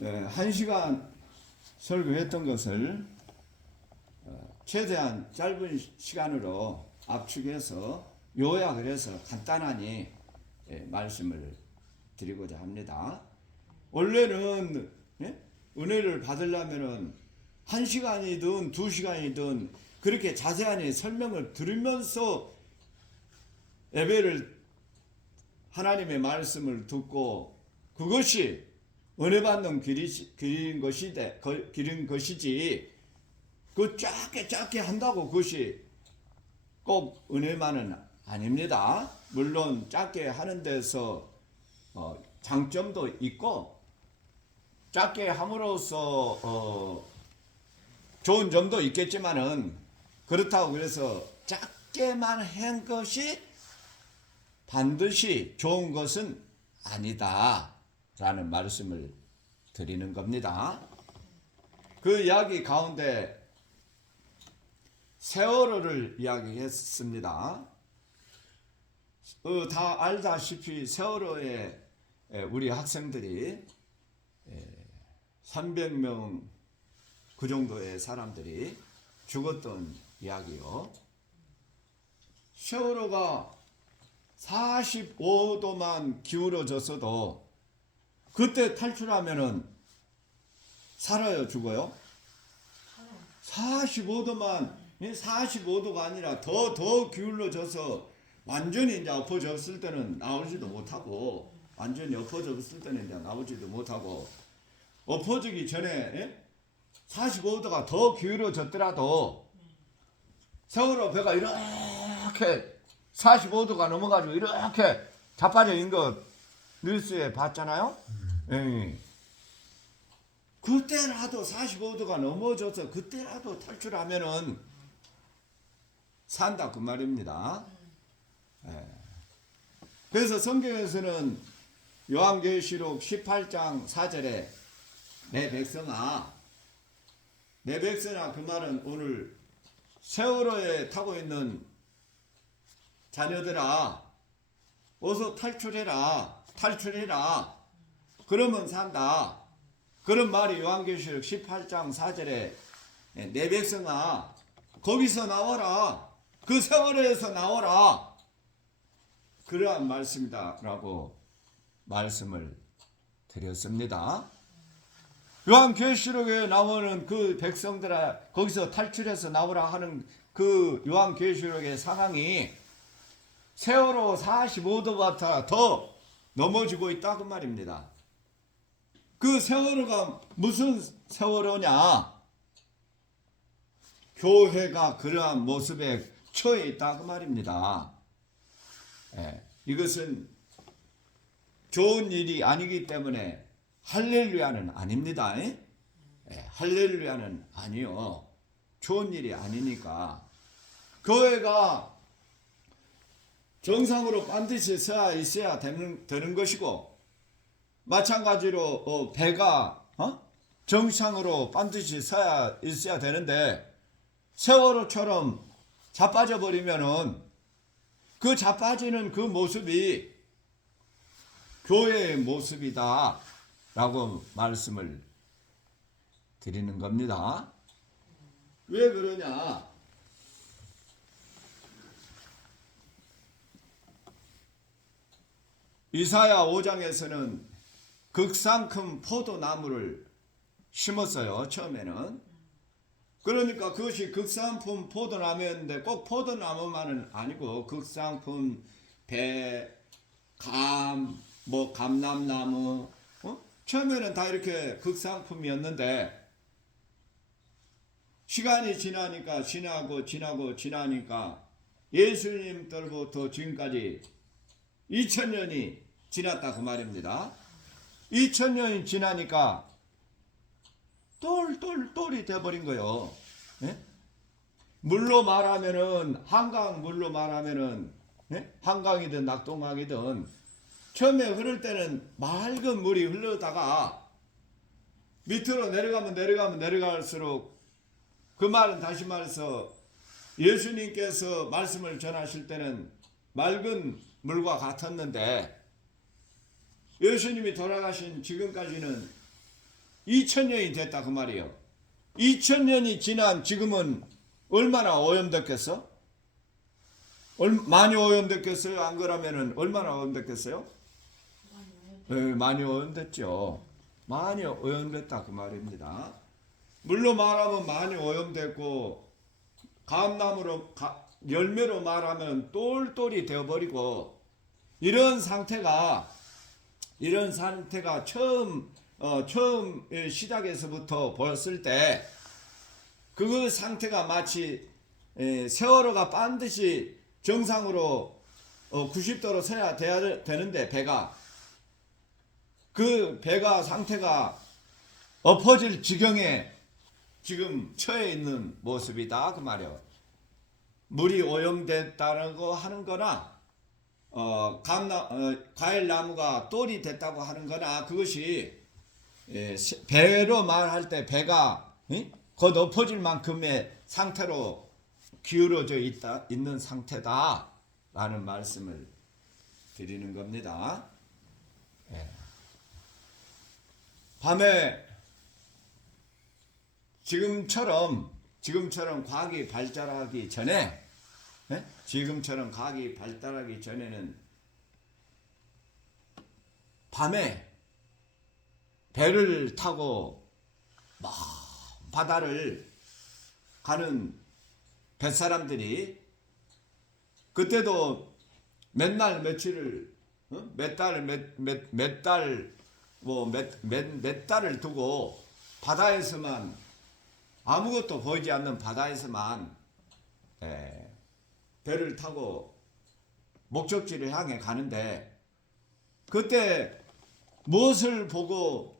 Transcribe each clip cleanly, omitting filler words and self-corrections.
1시간 설교했던 것을 최대한 짧은 시간으로 압축해서 요약을 해서 간단하니 말씀을 드리고자 합니다. 원래는 은혜를 받으려면은 1시간이든 2시간이든 그렇게 자세하게 설명을 들으면서 예배를 하나님의 말씀을 듣고 그것이 은혜 받는 길인 것이지 그 짧게 한다고 그것이 꼭 은혜만은 아닙니다. 물론 짧게 하는 데서 장점도 있고 짧게 함으로써 좋은 점도 있겠지만은 그렇다고 그래서 짧게만 한 것이 반드시 좋은 것은 아니다 라는 말씀을 드리는 겁니다. 그 이야기 가운데 세월호를 이야기했습니다. 다 알다시피 세월호에 우리 학생들이 300명 그 정도의 사람들이 죽었던 이야기요. 세월호가 45도만 기울어졌어도 그때 탈출하면은 살아요, 죽어요? 45도가 아니라 더 기울어져서 완전히 이제 엎어졌을 때는 나오지도 못하고 완전히 엎어졌을 때는 이제 나오지도 못하고 엎어지기 전에 45도가 더 기울어졌더라도 세월호 배가 이렇게 45도가 넘어가지고 이렇게 자빠져 있는 거 뉴스에 봤잖아요. 그때라도 45도가 넘어져서 그때라도 탈출하면은 산다 그 말입니다. 그래서 성경에서는 요한계시록 18장 4절에 내 백성아 그 말은 오늘 세월호에 타고 있는 자녀들아 어서 탈출해라 그러면 산다. 그런 말이 요한계시록 18장 4절에 내 백성아 거기서 나와라 그 세월호에서 나와라 그러한 말씀이다 라고 말씀을 드렸습니다. 요한계시록에 나오는 그 백성들아 거기서 탈출해서 나오라 하는 그 요한계시록의 상황이 세월호 45도보다 더 넘어지고 있다 그 말입니다. 그 세월호가 무슨 세월호냐? 교회가 그러한 모습에 처해 있다 그 말입니다. 이것은 좋은 일이 아니기 때문에 할렐루야는 아닙니다. 할렐루야는 아니요. 좋은 일이 아니니까 교회가 정상으로 반드시 있어야 되는 것이고 마찬가지로 배가 정상으로 반드시 있어야 되는데 세월호처럼 자빠져 버리면은 그 자빠지는 그 모습이 교회의 모습이다 라고 말씀을 드리는 겁니다. 왜 그러냐? 이사야 5장에서는 극상 큰 포도나무를 심었어요. 처음에는. 그러니까 그것이 극상품 포도나무였는데 꼭 포도나무만은 아니고 극상품 배, 감람나무 처음에는 다 이렇게 극상품이었는데 시간이 지나니까 예수님 때부터 지금까지 2000년이 지났다 그 말입니다. 2000년이 지나니까 똘이 돼버린 거예요. 물로 말하면은 한강물로 말하면은 한강이든 낙동강이든 처음에 흐를 때는 맑은 물이 흘러다가 밑으로 내려갈수록 그 말은 다시 말해서 예수님께서 말씀을 전하실 때는 맑은 물과 같았는데 예수님이 돌아가신 지금까지는 2000년이 됐다 그 말이에요. 2000년이 지난 지금은 얼마나 오염됐겠어? 많이 오염됐겠어요? 안 그러면은 얼마나 오염됐겠어요? 네, 많이 오염됐죠. 많이 오염됐다 그 말입니다. 물로 말하면 많이 오염됐고, 감나무로 열매로 말하면 똘똘이 되어버리고, 이런 상태가 처음 시작에서부터 보였을 때 그 상태가 마치 세월호가 반드시 정상으로 90도로 서야 되는데 그 배가 상태가 엎어질 지경에 지금 처해 있는 모습이다 그 말이에요. 물이 오염됐다는 거 하는 거나 과일나무가 똘이 됐다고 하는 거나 그것이 배로 말할 때 배가 곧 엎어질 만큼의 상태로 기울어져 있는 상태다 라는 말씀을 드리는 겁니다. 밤에 지금처럼 과학이 발달하기 전에 전에는 밤에 배를 타고 막 바다를 가는 뱃사람들이 그때도 몇 달을 두고 바다에서만 아무것도 보이지 않는 바다에서만 배를 타고 목적지를 향해 가는데 그때 무엇을 보고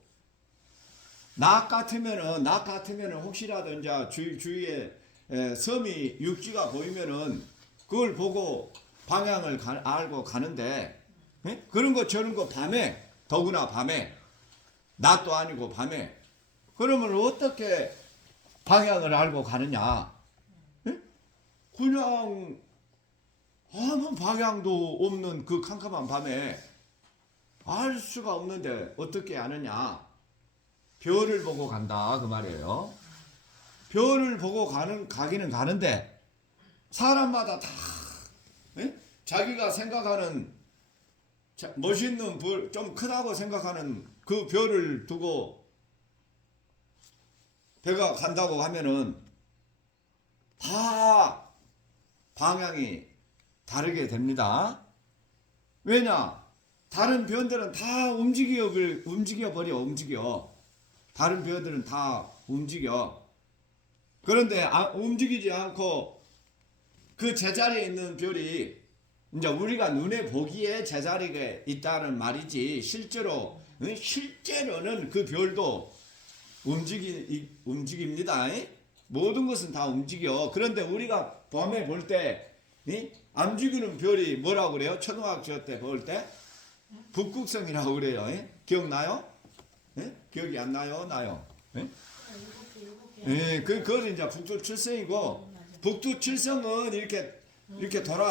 낙 같으면은 혹시라도 이제 주위에 섬이 육지가 보이면은 그걸 보고 방향을 알고 가는데 그런 거 저런 거 밤에 더구나 밤에 낮도 아니고 밤에 그러면 어떻게 방향을 알고 가느냐? 그냥 아무 방향도 없는 그 캄캄한 밤에 알 수가 없는데 어떻게 아느냐? 별을 보고 간다 그 말이에요. 별을 보고 가기는 가는데 사람마다 다 자기가 생각하는 멋있는 별, 좀 크다고 생각하는 그 별을 두고 배가 간다고 하면은 다 방향이 다르게 됩니다. 왜냐? 다른 별들은 다 움직여. 다른 별들은 다 움직여. 그런데 움직이지 않고 그 제자리에 있는 별이 이제 우리가 눈에 보기에 제자리에 있다는 말이지 실제로는 그 별도 움직입니다. 모든 것은 다 움직여. 그런데 우리가 밤에 볼 때 안 움직이는 별이 뭐라고 그래요? 초등학교 때 볼 때 북극성이라고 그래요. 기억나요? 기억이 안 나요? 나요? 그건 이제 북두칠성이고 북두칠성은 이렇게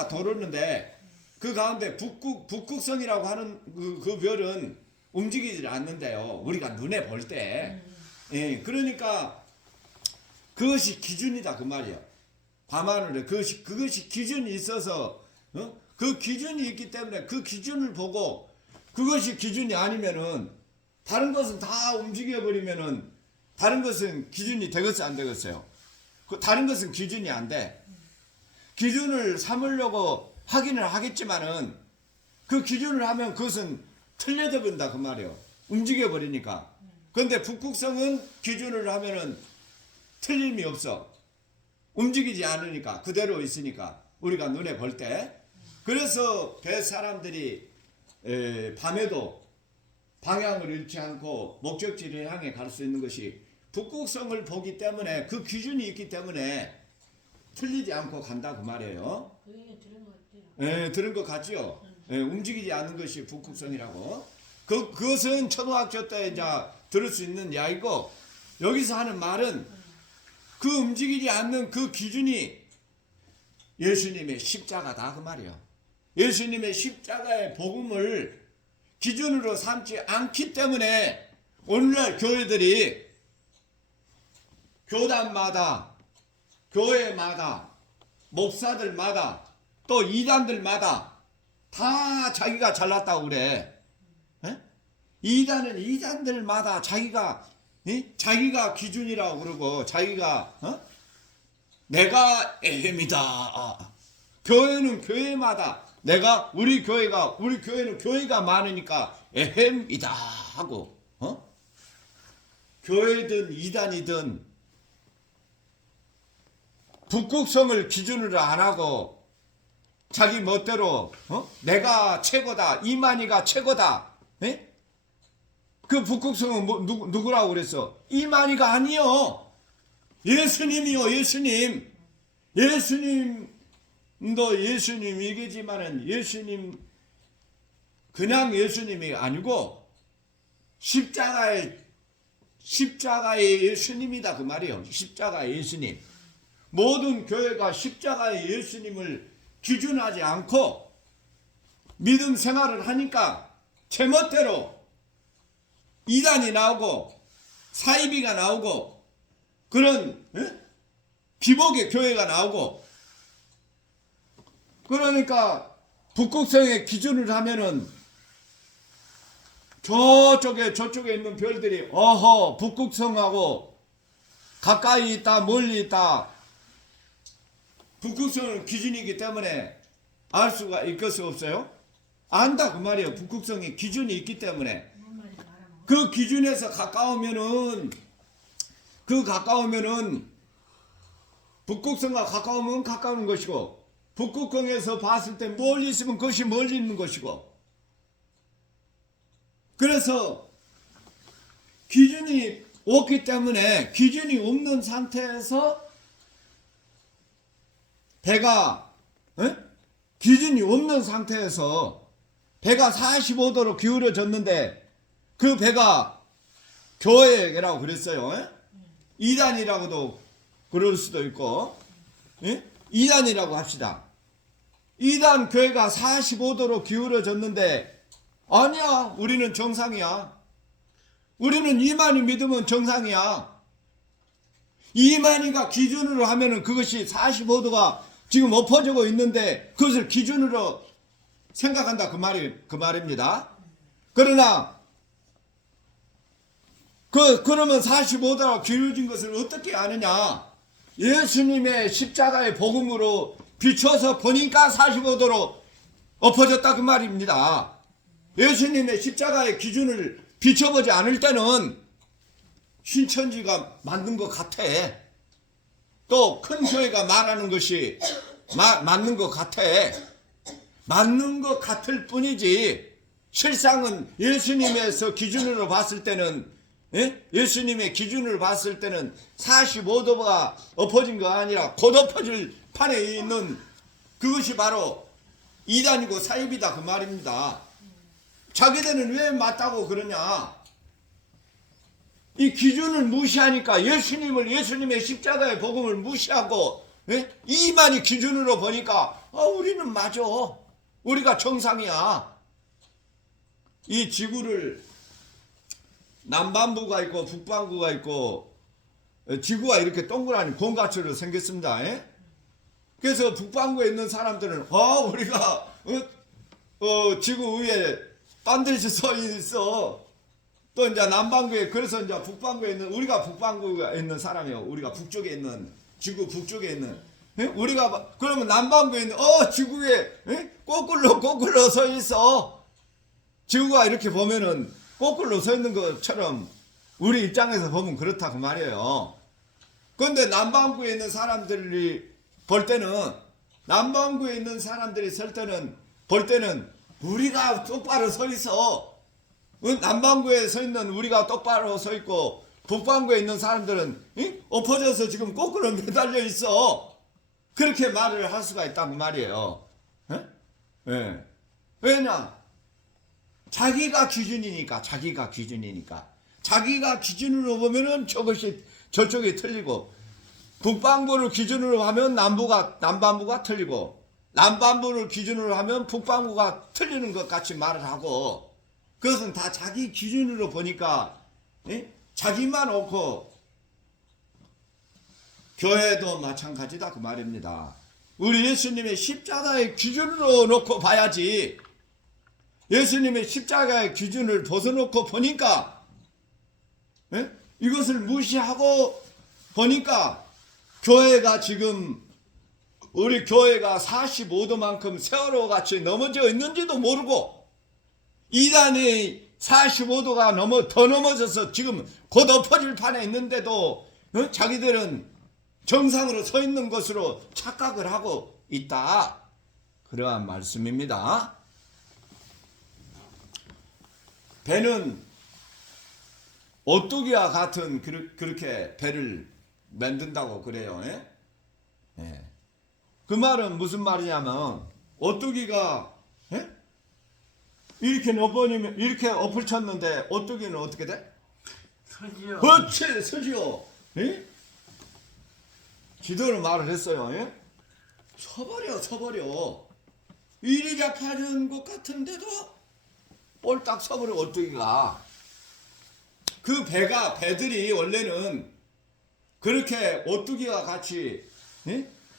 도르는데 그 가운데 북극성이라고 하는 그 별은 움직이질 않는데요. 우리가 눈에 볼 때. 그러니까 그것이 기준이다 그 말이에요. 밤하늘에 그것이 기준이 있어서 그 기준이 있기 때문에 그 기준을 보고 그것이 기준이 아니면은 다른 것은 다 움직여 버리면은 다른 것은 기준이 되겠어요 안 되겠어요? 다른 것은 기준이 안 돼. 기준을 삼으려고 하기는 하겠지만은 그 기준을 하면 그것은 틀려져 버린다 그 말이에요. 움직여 버리니까. 그런데 북극성은 기준을 하면은 틀림이 없어. 움직이지 않으니까 그대로 있으니까 우리가 눈에 볼 때. 그래서 배 사람들이 밤에도 방향을 잃지 않고 목적지를 향해 갈 수 있는 것이 북극성을 보기 때문에 그 기준이 있기 때문에 틀리지 않고 간다 그 말이에요. 그 얘기 들은 것 같아요. 들은 것 같죠? 움직이지 않는 것이 북극성이라고. 그것은 초등학교 때 이제 들을 수 있는 이야기고 여기서 하는 말은 그 움직이지 않는 그 기준이 예수님의 십자가다 그 말이에요. 예수님의 십자가의 복음을 기준으로 삼지 않기 때문에 오늘날 교회들이 교단마다, 교회마다, 목사들마다, 또 이단들마다 다 자기가 잘났다고 그래. 에? 이단은 이단들마다 자기가 기준이라고 그러고, 자기가 내가 에헴이다. 교회는 교회마다 우리 교회는 교회가 많으니까 에헴이다 하고, 교회든 이단이든 북극성을 기준으로 안 하고 자기 멋대로 내가 최고다, 이만희가 최고다. 에? 그 북극성은 누구라고 그랬어? 이만희가 아니요, 예수님이요. 예수님도 예수님이겠지만은 예수님 그냥 예수님이 아니고 십자가의 예수님이다 그 말이에요. 십자가의 예수님. 모든 교회가 십자가의 예수님을 기준하지 않고 믿음 생활을 하니까 제멋대로 이단이 나오고 사이비가 나오고 그런 기복의 교회가 나오고, 그러니까 북극성의 기준을 하면은 저쪽에 있는 별들이 어허 북극성하고 가까이 있다 멀리 있다, 북극성은 기준이기 때문에 알 수가 있겠어 없어요? 안다 그 말이에요. 북극성이 기준이 있기 때문에 그 기준에서 가까우면은 북극성과 가까우면 가까운 것이고, 북극성에서 봤을 때 멀리 있으면 그것이 멀리 있는 것이고, 그래서 기준이 없기 때문에 기준이 없는 상태에서 배가 기준이 없는 상태에서 배가 45도로 기울어졌는데 그 배가 교회라고 그랬어요. 이단이라고도 그럴 수도 있고, 이단이라고 합시다. 이단 교회가 45도로 기울어졌는데 아니야, 우리는 정상이야. 우리는 이만희 믿으면 정상이야. 이만희가 기준으로 하면은 그것이 45도가 지금 엎어지고 있는데 그것을 기준으로 생각한다 그 말입니다. 그러나 그러면 45도가 기울어진 것을 어떻게 아느냐? 예수님의 십자가의 복음으로 비춰서 보니까 45도로 엎어졌다 그 말입니다. 예수님의 십자가의 기준을 비춰보지 않을 때는 신천지가 만든 것 같아. 또 큰 교회가 말하는 것이 맞는 것 같아. 맞는 것 같을 뿐이지 실상은 예수님에서 기준으로 봤을 때는 예수님의 기준을 봤을 때는 45도가 엎어진 거 아니라 곧 엎어질 판에 있는 그것이 바로 이단이고 사입이다 그 말입니다. 자기들은 왜 맞다고 그러냐? 이 기준을 무시하니까 예수님의 십자가의 복음을 무시하고 이만희 기준으로 보니까 우리는 맞아. 우리가 정상이야. 이 지구를 남반구가 있고 북반구가 있고 지구가 이렇게 동그라니 공같이로 생겼습니다. 그래서 북반구에 있는 사람들은 우리가 지구 위에 반드시 서 있어. 또 이제 남반구에, 그래서 이제 북반구에 있는, 우리가 북반구에 있는 사람이요. 우리가 북쪽에 있는, 지구 북쪽에 있는, 우리가, 그러면 남반구에 있는, 지구 위에, 거꾸로 서 있어. 지구가 이렇게 보면은, 거꾸로 서 있는 것처럼, 우리 입장에서 보면 그렇다, 그 말이에요. 그런데 남반구에 있는 사람들이 볼 때는, 남반구에 있는 사람들이 볼 때는, 우리가 똑바로 서 있어. 남반구에 서 있는 우리가 똑바로 서 있고 북반구에 있는 사람들은 엎어져서 지금 거꾸로 매달려 있어. 그렇게 말을 할 수가 있다고 말이에요. 왜냐? 자기가 기준이니까. 자기가 기준으로 보면은 저쪽이 틀리고, 북반구를 기준으로 하면 남반구가 틀리고, 남반구를 기준으로 하면 북반구가 틀리는 것 같이 말을 하고, 그것은 다 자기 기준으로 보니까 자기만 옳고 교회도 마찬가지다 그 말입니다. 우리 예수님의 십자가의 기준으로 놓고 봐야지. 예수님의 십자가의 기준을 벗어놓고 보니까 이것을 무시하고 보니까 교회가 지금 우리 교회가 45도만큼 세월호 같이 넘어져 있는지도 모르고 이단이 45도가 더 넘어져서 지금 곧 엎어질 판에 있는데도 자기들은 정상으로 서 있는 것으로 착각을 하고 있다. 그러한 말씀입니다. 배는 오뚜기와 같은 그렇게 배를 만든다고 그래요. 예? 그 말은 무슨 말이냐면 오뚜기가 이렇게 엎어지면 이렇게 엎을 쳤는데 오뚜기는 어떻게 돼? 서지요. 그렇지, 서지요. 기도를 말을 했어요. 서버려. 이리 잡혀진 것 같은데도 꼴딱 서버려 오뚜기가. 그 배들이 원래는 그렇게 오뚜기와 같이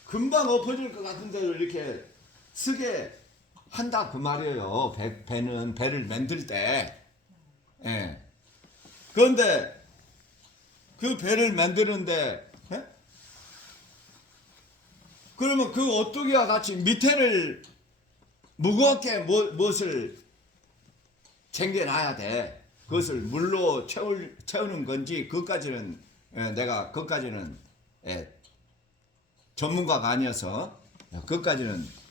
금방 엎어질 것 같은데도 이렇게 쓰게 한다 그 말이에요. 배를 만들 때. 그런데 그 배를 만드는데 그러면 그 오뚜기와 같이 밑에를 무겁게 무엇을 챙겨놔야 돼. 그것을 물로 채우는 건지 그것까지는 내가 그것까지는 전문가가 아니어서 그것까지는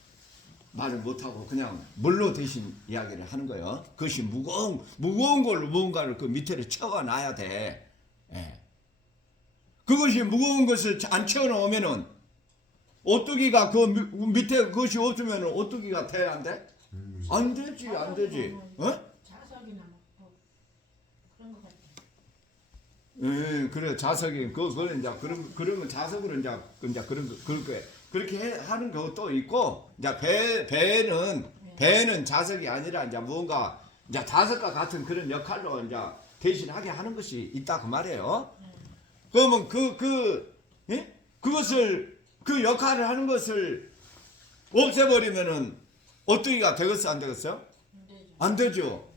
말을 못하고 그냥 물로 대신 이야기를 하는 거예요. 그것이 무거운 걸로 무언가를 그 밑에를 채워놔야 돼. 그것이 무거운 것을 안 채워놓으면은 오뚜기가 그 밑에 그것이 없으면 오뚜기가 돼 안 돼? 안 되지. 자석이나 뭐 그런 거 같아. 그래 자석이 그거는 이제 그러면 자석으로 이제 그렇게 하는 것도 있고 이제 배는 자석이 아니라 이제 무언가 이제 자석과 같은 그런 역할로 이제 대신하게 하는 것이 있다 그 말이에요. 그러면 그것을 그 역할을 하는 것을 없애버리면은 오뚜기가 되겠어 안 되겠어요? 안 되죠.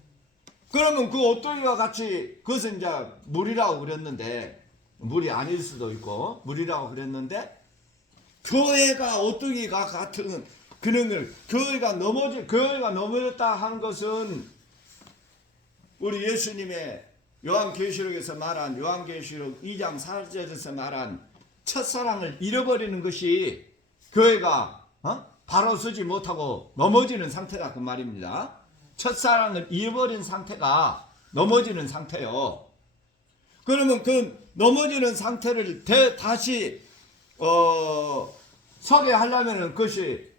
그러면 그 오뚜기와 같이 그것은 이제 물이라고 그랬는데 물이 아닐 수도 있고 물이라고 그랬는데 교회가 오뚜기가 같은 기능을 교회가 넘어졌다 한 것은 우리 예수님의 요한계시록에서 말한 요한계시록 2장 4절에서 말한 첫사랑을 잃어버리는 것이 교회가 바로 서지 못하고 넘어지는 상태다 그 말입니다. 첫사랑을 잃어버린 상태가 넘어지는 상태요. 그러면 그 넘어지는 상태를 다시 서게 하려면은 그것이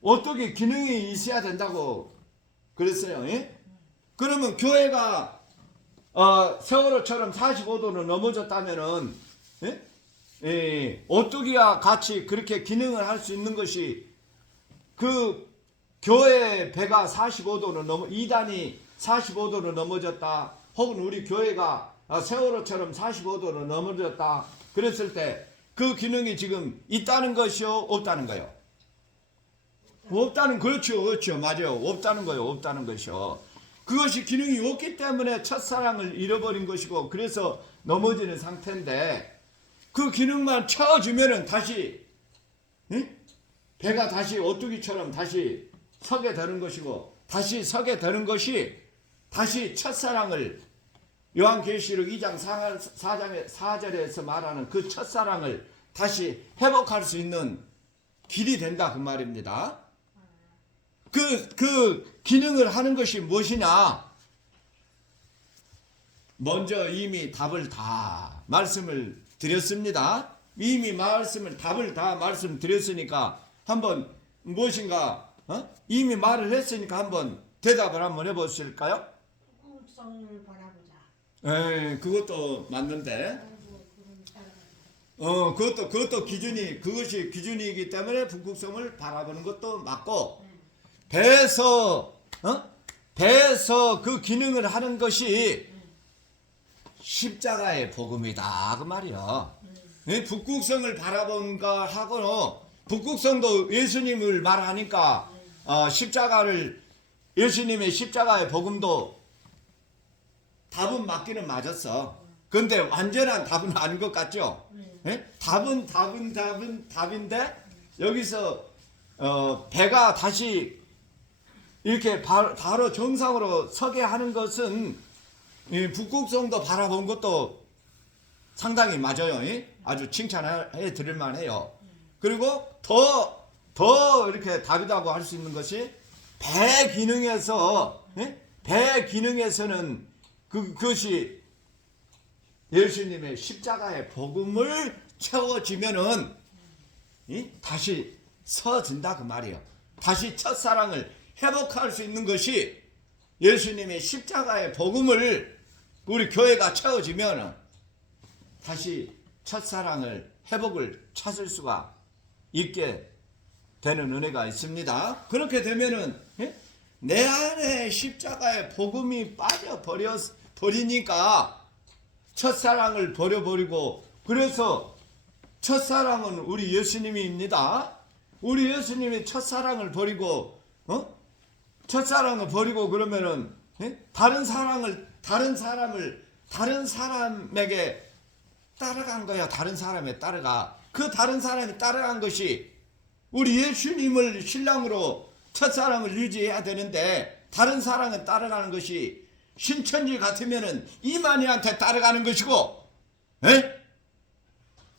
어떻게 기능이 있어야 된다고 그랬어요. 그러면 교회가 세월호처럼 45도로 넘어졌다면은 오뚜기와 같이 그렇게 기능을 할 수 있는 것이 그 교회 배가 45도로 이단이 45도로 넘어졌다 혹은 우리 교회가 세월호처럼 45도로 넘어졌다 그랬을 때 그 기능이 지금 있다는 것이요 없다는 거요? 없다는 그렇죠 맞아요 없다는 거요 없다는 것이요. 그것이 기능이 없기 때문에 첫사랑을 잃어버린 것이고 그래서 넘어지는 상태인데 그 기능만 채워주면은 다시 배가 다시 오뚜기처럼 다시 서게 되는 것이고 다시 서게 되는 것이 다시 첫사랑을 요한계시록 2장 4절에서 말하는 그 첫사랑을 다시 회복할 수 있는 길이 된다 그 말입니다. 그 기능을 하는 것이 무엇이냐? 먼저 이미 답을 다 말씀을 드렸습니다. 이미 답을 다 말씀드렸으니까 한번 무엇인가 이미 말을 했으니까 한번 대답을 한번 해보실까요? 북극성을 바라보자. 그것도 맞는데 그것도 그것이 기준이기 때문에 북극성을 바라보는 것도 맞고 배에서 그 기능을 하는 것이 십자가의 복음이다 그 말이야. 북극성을 바라본가 하고는 북극성도 예수님을 말하니까 십자가를 예수님의 십자가의 복음도 답은 맞기는 맞았어. 근데 완전한 답은 아닌 것 같죠? 답인데 여기서 배가 다시 이렇게 바로 정상으로 서게 하는 것은 이 북극성도 바라본 것도 상당히 맞아요. 아주 칭찬해 드릴 만해요. 그리고 더 이렇게 답이라고 할 수 있는 것이 배 기능에서는 그것이 예수님의 십자가의 복음을 채워지면은 다시 서진다 그 말이에요. 다시 첫사랑을 회복할 수 있는 것이 예수님의 십자가의 복음을 우리 교회가 채워지면 다시 첫사랑을 회복을 찾을 수가 있게 되는 은혜가 있습니다. 그렇게 되면은 내 안에 십자가의 복음이 빠져버리니까 첫사랑을 버려버리고, 그래서 첫사랑은 우리 예수님입니다. 우리 예수님이 첫사랑을 버리고 첫사랑을 버리고 그러면은 다른 사람에게 따라간 거야. 다른 사람에 따라가. 그 다른 사람이 따라간 것이 우리 예수님을 신랑으로 첫사랑을 유지해야 되는데, 다른 사랑을 따라가는 것이 신천지 같으면은 이만희한테 따라가는 것이고,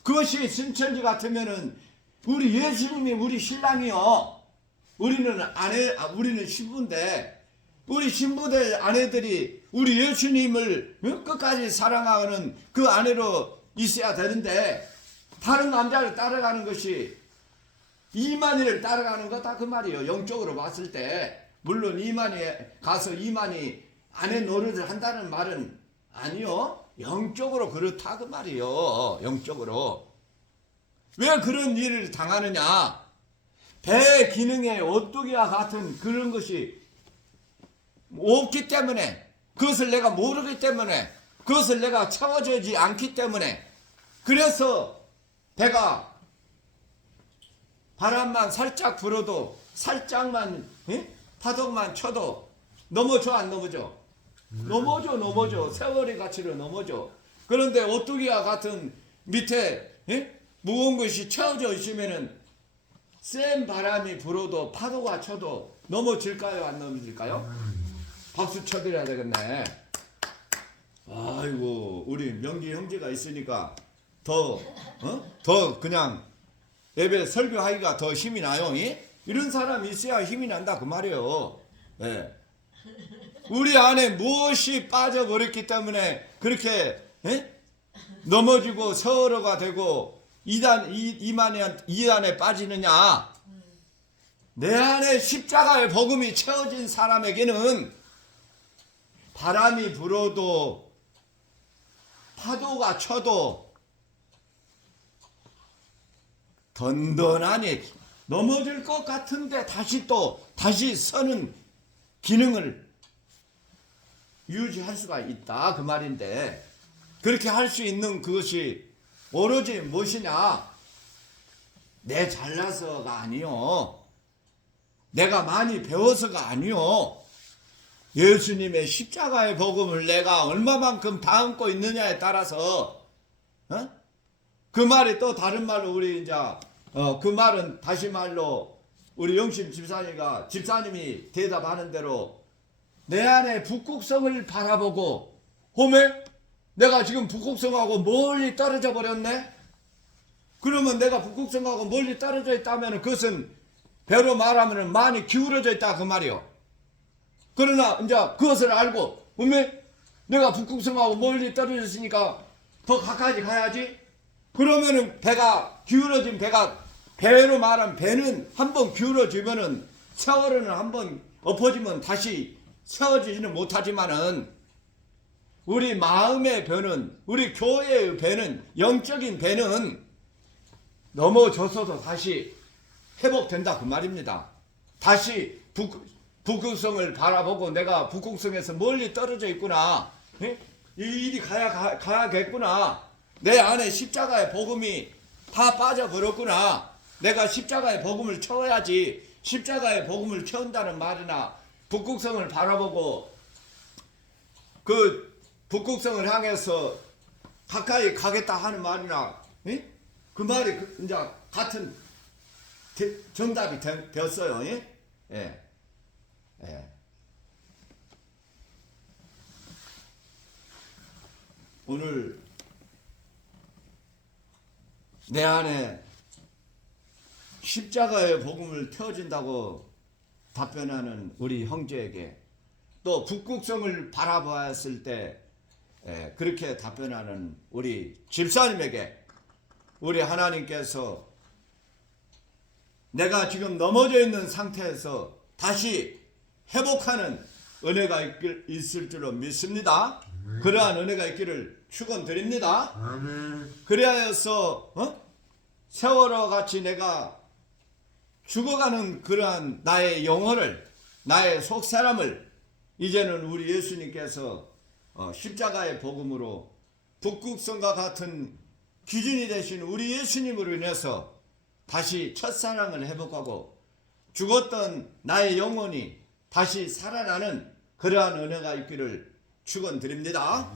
그것이 신천지 같으면은 우리 예수님이 우리 신랑이요. 우리는 신부인데, 우리 신부들 아내들이 우리 예수님을 끝까지 사랑하는 그 아내로 있어야 되는데, 다른 남자를 따라가는 것이 이만희를 따라가는 거다 그 말이에요. 영적으로 봤을 때. 물론 이만희에 가서 이만희 아내 노릇을 한다는 말은 아니요. 영적으로 그렇다 그 말이에요. 영적으로. 왜 그런 일을 당하느냐? 배 기능에 오뚜기와 같은 그런 것이 없기 때문에, 그것을 내가 모르기 때문에, 그것을 내가 채워주지 않기 때문에, 그래서 배가 바람만 살짝 불어도, 살짝만 파도만 쳐도 넘어져 안 넘어져? 넘어져. 세월이 같이로 넘어져. 그런데 오뚜기와 같은 밑에 무거운 것이 채워져 있으면은 센 바람이 불어도 파도가 쳐도 넘어질까요? 안 넘어질까요? 박수 쳐드려야 되겠네. 아이고, 우리 명기 형제가 있으니까 더 그냥 예배 설교하기가 더 힘이 나요. 이런 사람이 있어야 힘이 난다 그 말이에요. 우리 안에 무엇이 빠져버렸기 때문에 그렇게 넘어지고 서러가 되고 이단에 빠지느냐? 내 안에 십자가의 복음이 채워진 사람에게는 바람이 불어도 파도가 쳐도 던던하니 넘어질 것 같은데 다시 서는 기능을 유지할 수가 있다 그 말인데, 그렇게 할 수 있는 그것이 오로지 무엇이냐? 내 잘나서가 아니요, 내가 많이 배워서가 아니요, 예수님의 십자가의 복음을 내가 얼마만큼 담고 있느냐에 따라서 그 말이 또 다른 말로 우리 이제 그 말은 다시 말로 우리 영심 집사님이 대답하는 대로 내 안에 북극성을 바라보고, 홈에 내가 지금 북극성하고 멀리 떨어져 버렸네? 그러면 내가 북극성하고 멀리 떨어져 있다면 그것은 배로 말하면 많이 기울어져 있다 그 말이요. 그러나 이제 그것을 알고, 홈에 내가 북극성하고 멀리 떨어져 있으니까 더 가까이 가야지. 그러면은 배로 말하면 배는 한번 기울어지면은 세월은 한번 엎어지면 다시 세워지지는 못하지만은 우리 마음의 배는, 우리 교회의 배는, 영적인 배는 넘어져서도 다시 회복된다 그 말입니다. 다시 북극성을 바라보고 내가 북극성에서 멀리 떨어져 있구나. 이 일이 가야겠구나. 내 안에 십자가의 복음이 다 빠져버렸구나. 내가 십자가의 복음을 채워야지. 십자가의 복음을 채운다는 말이나 북극성을 바라보고 그 북극성을 향해서 가까이 가겠다 하는 말이나 그 말이 이제 같은 정답이 되었어요. 예. 오늘 내 안에 십자가의 복음을 태워진다고 답변하는 우리 형제에게 또 북극성을 바라보았을 때 그렇게 답변하는 우리 집사님에게 우리 하나님께서 내가 지금 넘어져 있는 상태에서 다시 회복하는 은혜가 있을 줄로 믿습니다. 그러한 은혜가 있기를 축원드립니다. 그리하여서 세월호 같이 내가 죽어가는 그러한 나의 영혼을 나의 속사람을 이제는 우리 예수님께서 십자가의 복음으로 북극성과 같은 기준이 되신 우리 예수님으로 인해서 다시 첫사랑을 회복하고 죽었던 나의 영혼이 다시 살아나는 그러한 은혜가 있기를 축원드립니다.